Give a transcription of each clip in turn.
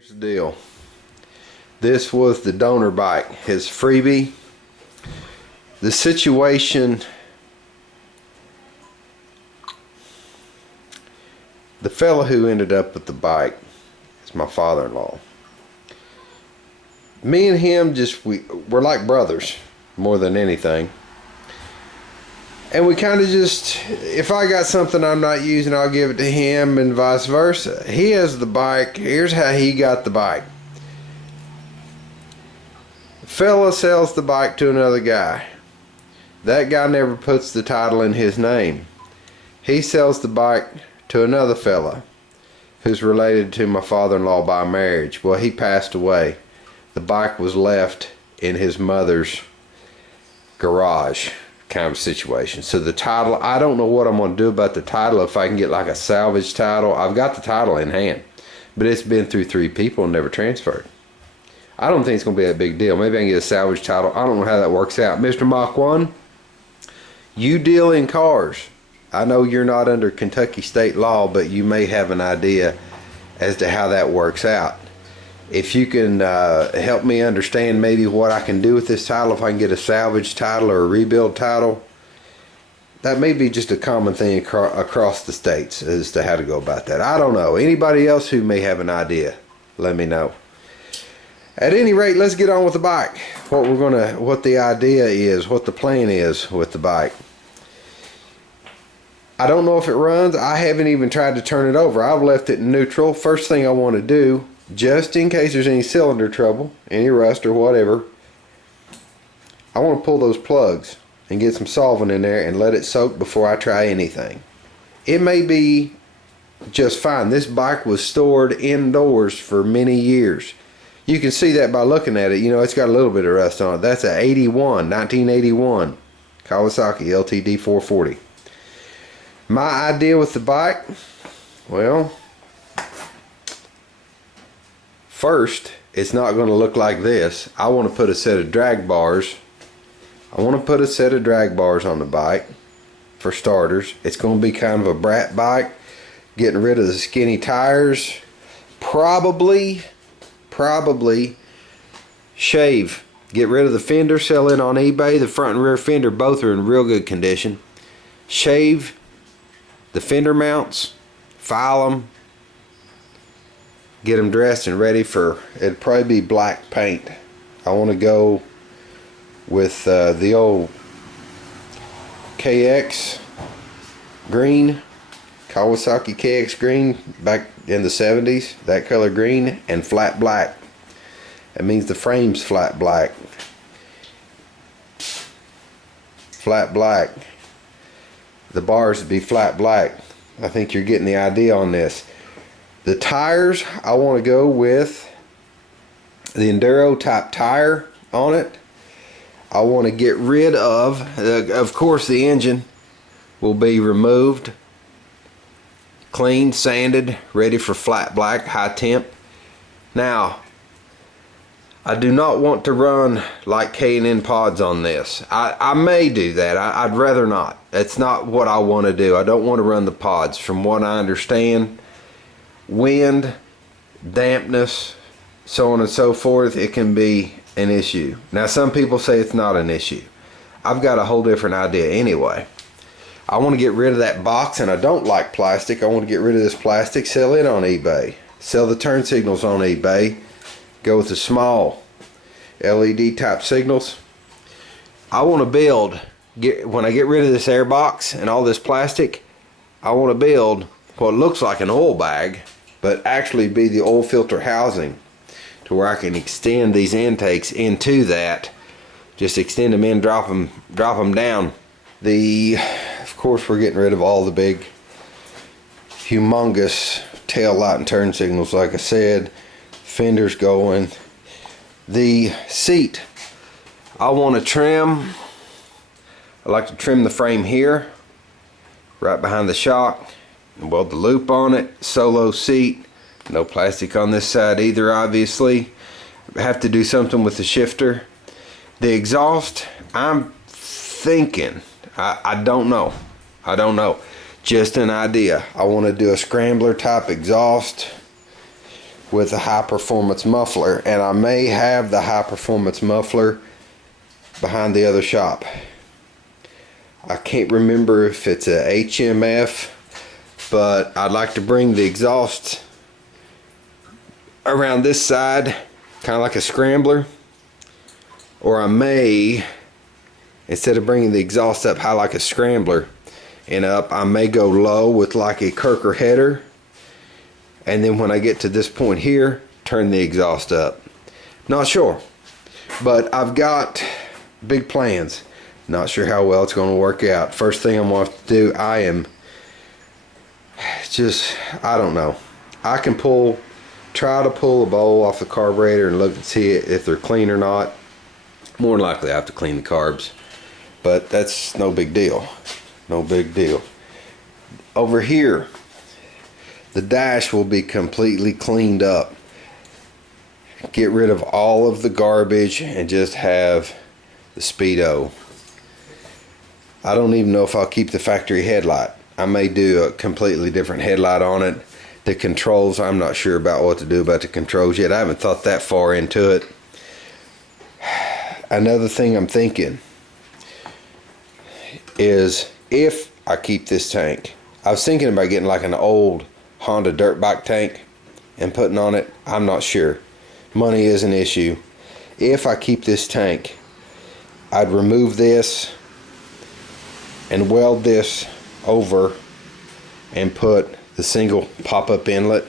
Here's the deal. This was the donor bike, his freebie. The situation, the fella who ended up with the bike is my father-in-law. Me and him we're like brothers more than anything. And we kind of just, if I got something I'm not using, I'll give it to him and vice versa. He has the bike. Here's how he got the bike. Fella sells the bike to another guy. That guy never puts the title in his name. He sells the bike to another fella who's related to my father-in-law by marriage. Well, he passed away. The bike was left in his mother's garage kind of situation. So the title, I don't know what I'm going to do about the title. If I can get like a salvage title. I've got the title in hand, but it's been through 3 people and never transferred. I don't think it's going to be a big deal. Maybe I can get a salvage title. I don't know how that works out. Mr. Mach 1, you deal in cars. I know you're not under Kentucky state law, but you may have an idea as to how that works out. If you can help me understand maybe what I can do with this title, if I can get a salvage title or a rebuild title, that may be just a common thing across the states as to how to go about that. I don't know. Anybody else who may have an idea, let me know. At any rate, let's get on with the bike. What the idea is, what the plan is with the bike. I don't know if it runs. I haven't even tried to turn it over. I've left it in neutral. First thing I want to do, just in case there's any cylinder trouble, any rust or whatever, I want to pull those plugs and get some solvent in there and let it soak before I try anything. It may be just fine. This bike was stored indoors for many years. You can see that by looking at it. You know, it's got a little bit of rust on it. That's a 1981 Kawasaki LTD 440. My idea with the bike, well, first, it's not going to look like this. I want to put a set of drag bars. I want to put a set of drag bars on the bike for starters. It's going to be kind of a brat bike, getting rid of the skinny tires. Probably shave. Get rid of the fender, sell it on eBay. The front and rear fender both are in real good condition. Shave the fender mounts, file them, get them dressed and ready for, it'd probably be black paint. I want to go with the old KX green, Kawasaki KX green back in the 70s, that color green, and flat black. That means the frame's flat black. Flat black. The bars would be flat black. I think you're getting the idea on this. The tires, I want to go with the Enduro type tire on it. I want to get rid of course the engine will be removed, cleaned, sanded, ready for flat black, high temp. Now, I do not want to run like K&N pods on this. I may do that. I'd rather not. That's not what I want to do. I don't want to run the pods. From what I understand, wind, dampness, so on and so forth, it can be an issue. Now, some people say it's not an issue. I've got a whole different idea anyway. I want to get rid of that box, and I don't like plastic. I want to get rid of this plastic, sell it on eBay. Sell the turn signals on eBay. Go with the small LED type signals. I want to build, when I get rid of this air box and all this plastic, I want to build what looks like an oil bag, but actually be the oil filter housing, to where I can extend these intakes into that. Just extend them in, drop them down. Of course, we're getting rid of all the big, humongous tail light and turn signals, like I said. Fenders going. The seat, I want to trim. I like to trim the frame here, right behind the shock, and weld the loop on it. Solo seat, no plastic on this side either, obviously. Have to do something with the shifter. The exhaust, I'm thinking, I don't know. Just an idea. I want to do a scrambler type exhaust. with a high performance muffler, and I may have the high performance muffler behind the other shop. I can't remember if it's a HMF, but I'd like to bring the exhaust around this side, kind of like a scrambler, or I may, instead of bringing the exhaust up high like a scrambler and up, I may go low with like a Kirker header, and then when I get to this point here, turn the exhaust up. Not sure, but I've got big plans. Not sure how well it's going to work out. First thing I'm going to have to do, I don't know. I can try to pull a bowl off the carburetor and look and see if they're clean or not. More than likely I have to clean the carbs, but that's no big deal. No big deal. Over here, the dash will be completely cleaned up. Get rid of all of the garbage and just have the Speedo. I don't even know if I'll keep the factory headlight. I may do a completely different headlight on it. The controls, I'm not sure about what to do about the controls yet. I haven't thought that far into it. Another thing I'm thinking is, if I keep this tank, I was thinking about getting like an old Honda dirt bike tank and putting on it. I'm not sure. Money is an issue. If I keep this tank, I'd remove this and weld this over and put the single pop-up inlet.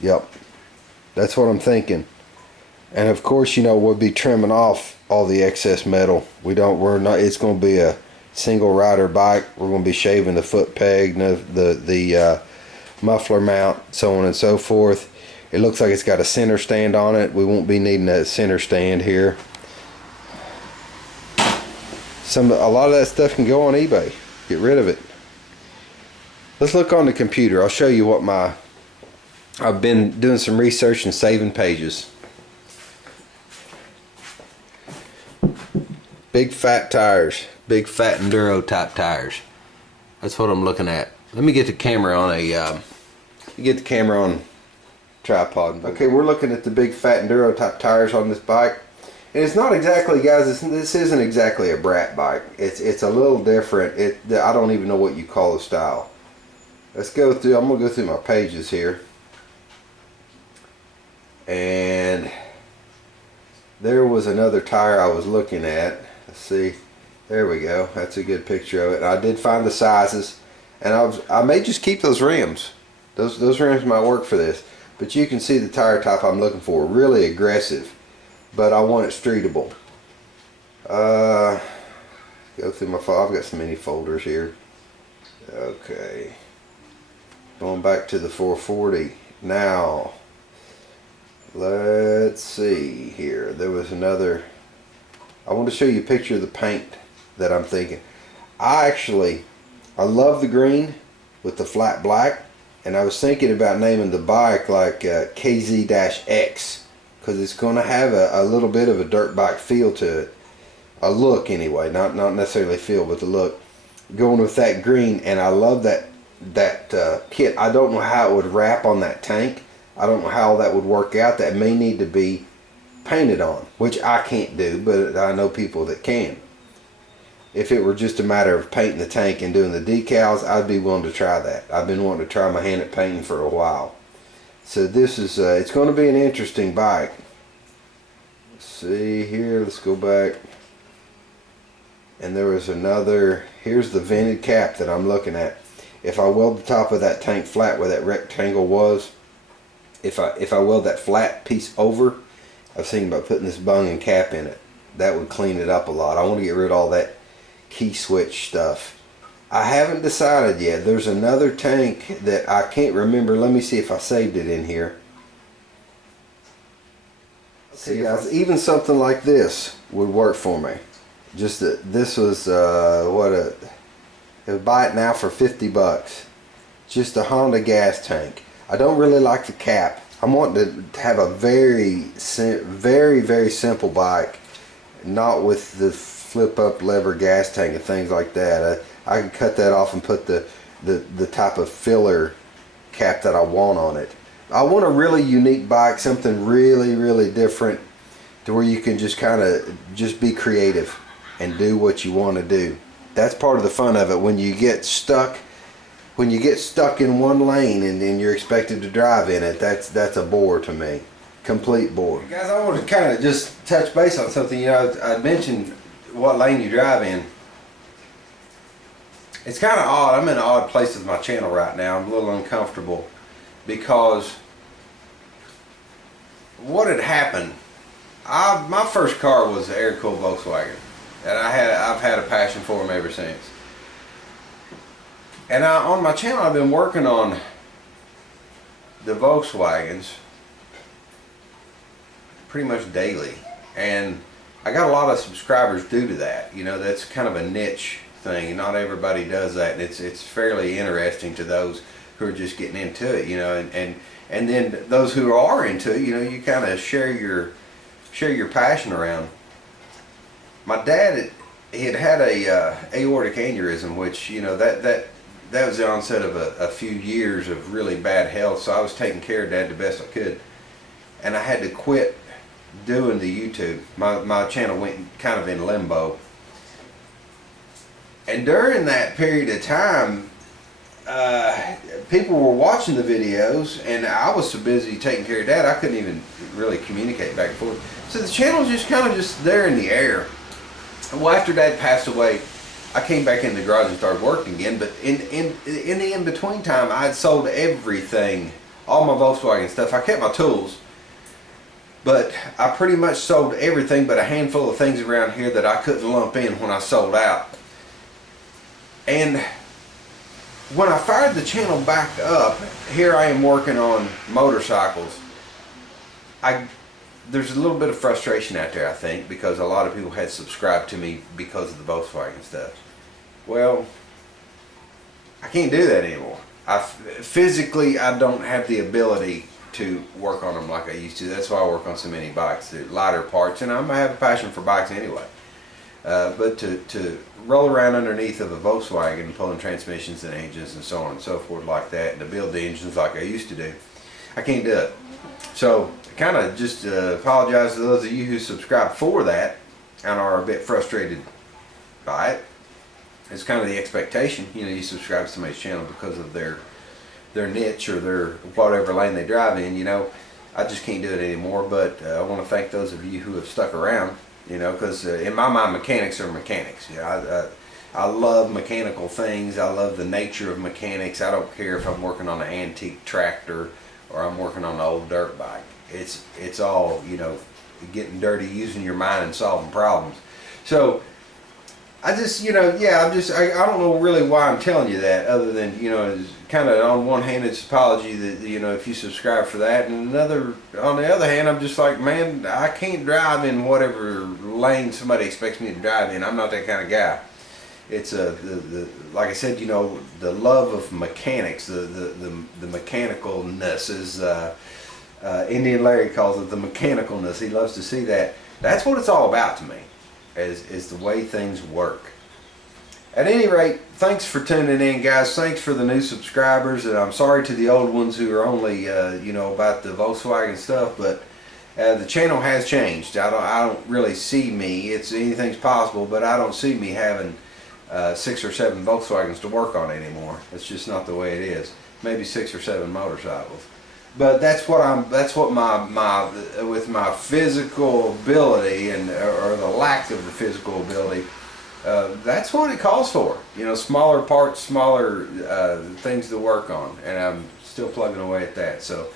Yep, that's what I'm thinking. And of course, you know, we'll be trimming off all the excess metal. It's going to be a single rider bike. We're going to be shaving the foot peg, the muffler mount, so on and so forth. It looks like it's got a center stand on it. We won't be needing a center stand here. A lot of that stuff can go on eBay. Get rid of it. Let's look on the computer. I'll show you what I've been doing some research and saving pages. Big fat tires. Big fat enduro type tires. That's what I'm looking at. Let me get the camera on tripod. Okay, we're looking at the big fat enduro type tires on this bike. And it's not exactly, guys, this isn't exactly a brat bike. It's a little different. I don't even know what you call the style. Let's go through, I'm going to go through my pages here. And there was another tire I was looking at. Let's see. There we go. That's a good picture of it. And I did find the sizes. And I may just keep those rims. Those rims might work for this. But you can see the tire type I'm looking for. Really aggressive. But I want it streetable. Go through my file. I've got so many folders here. Okay. Going back to the 440. Now, let's see here. There was another. I want to show you a picture of the paint that I'm thinking. I love the green with the flat black. And I was thinking about naming the bike like KZ-X. Because it's going to have a little bit of a dirt bike feel to it. A look anyway, not necessarily feel, but the look. Going with that green, and I love that kit. I don't know how it would wrap on that tank. I don't know how that would work out. That may need to be painted on, which I can't do, but I know people that can. If it were just a matter of painting the tank and doing the decals, I'd be willing to try that. I've been wanting to try my hand at painting for a while. So this is, it's going to be an interesting bike. Let's see here, let's go back. And there was another, here's the vented cap that I'm looking at. If I weld the top of that tank flat where that rectangle was, if I weld that flat piece over, I was thinking about putting this bung and cap in it. That would clean it up a lot. I want to get rid of all that key switch stuff. I haven't decided yet. There's another tank that I can't remember. Let me see if I saved it in here. See, guys, even something like this would work for me. Just that this was it would buy it now for $50. Just a Honda gas tank. I don't really like the cap. I'm wanting to have a very simple bike, not with the flip up lever gas tank and things like that. I could cut that off and put the type of filler cap that I want on it. I want a really unique bike, something really, really different, to where you can just kind of just be creative and do what you want to do. That's part of the fun of it. When you get stuck in one lane and then you're expected to drive in it, that's a bore to me. Complete bore. Guys, I want to kind of just touch base on something. You know, I mentioned what lane you drive in. It's kind of odd. I'm in an odd place with my channel right now. I'm a little uncomfortable because what had happened, my first car was an air-cooled Volkswagen, and I've had a passion for them ever since. And on my channel, I've been working on the Volkswagens pretty much daily, and I got a lot of subscribers due to that. You know, that's kind of a niche thing. Not everybody does that, and it's fairly interesting to those who are just getting into it. You know, and then those who are into it, you know, you kind of share your passion around. My dad had a aortic aneurysm, which, you know, that was the onset of a few years of really bad health. So I was taking care of Dad the best I could, and I had to quit doing the YouTube. My channel went kind of in limbo, and during that period of time, people were watching the videos, and I was so busy taking care of Dad I couldn't even really communicate back and forth. So the channel was just kind of just there in the air. Well, after Dad passed away, I came back in the garage and started working again. But in the in-between time, I had sold everything, all my Volkswagen stuff. I kept my tools, but I pretty much sold everything but a handful of things around here that I couldn't lump in when I sold out. And when I fired the channel back up, here I am working on motorcycles. There's a little bit of frustration out there, I think, because a lot of people had subscribed to me because of the Volkswagen stuff. Well, I can't do that anymore. Physically, I don't have the ability to work on them like I used to. That's why I work on so many bikes. They're lighter parts, and I have a passion for bikes anyway. But to roll around underneath of a Volkswagen, pulling transmissions and engines and so on and so forth like that, and to build the engines like I used to do, I can't do it. So I kind of just apologize to those of you who subscribe for that and are a bit frustrated by it. It's kind of the expectation. You know, you subscribe to somebody's channel because of their niche or their whatever lane they drive in. You know, I just can't do it anymore. But I want to thank those of you who have stuck around. You know, because in my mind, mechanics are mechanics. You know, I love mechanical things. I love the nature of mechanics. I don't care if I'm working on an antique tractor or I'm working on an old dirt bike. It's all, you know, getting dirty, using your mind and solving problems. So I just, you know, yeah, I don't know really why I'm telling you that, other than, you know, it's kind of on one hand it's apology that, you know, if you subscribe for that, and on the other hand, I'm just like, man, I can't drive in whatever lane somebody expects me to drive in. I'm not that kind of guy. It's like I said, you know, the love of mechanics, the mechanicalness, as Indian Larry calls it, the mechanicalness. He loves to see that. That's what it's all about to me, is the way things work. At any rate, thanks for tuning in, guys. Thanks for the new subscribers, and I'm sorry to the old ones who are only, you know, about the Volkswagen stuff, but the channel has changed. I don't really see me. Anything's possible, but I don't see me having 6 or 7 Volkswagens to work on anymore. It's just not the way it is. Maybe 6 or 7 motorcycles. But that's what my with my physical ability or the lack of the physical ability, that's what it calls for. You know, smaller parts, smaller things to work on, and I'm still plugging away at that. So,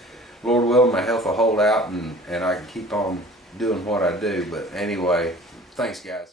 Lord willing, my health will hold out, and I can keep on doing what I do. But anyway, thanks, guys.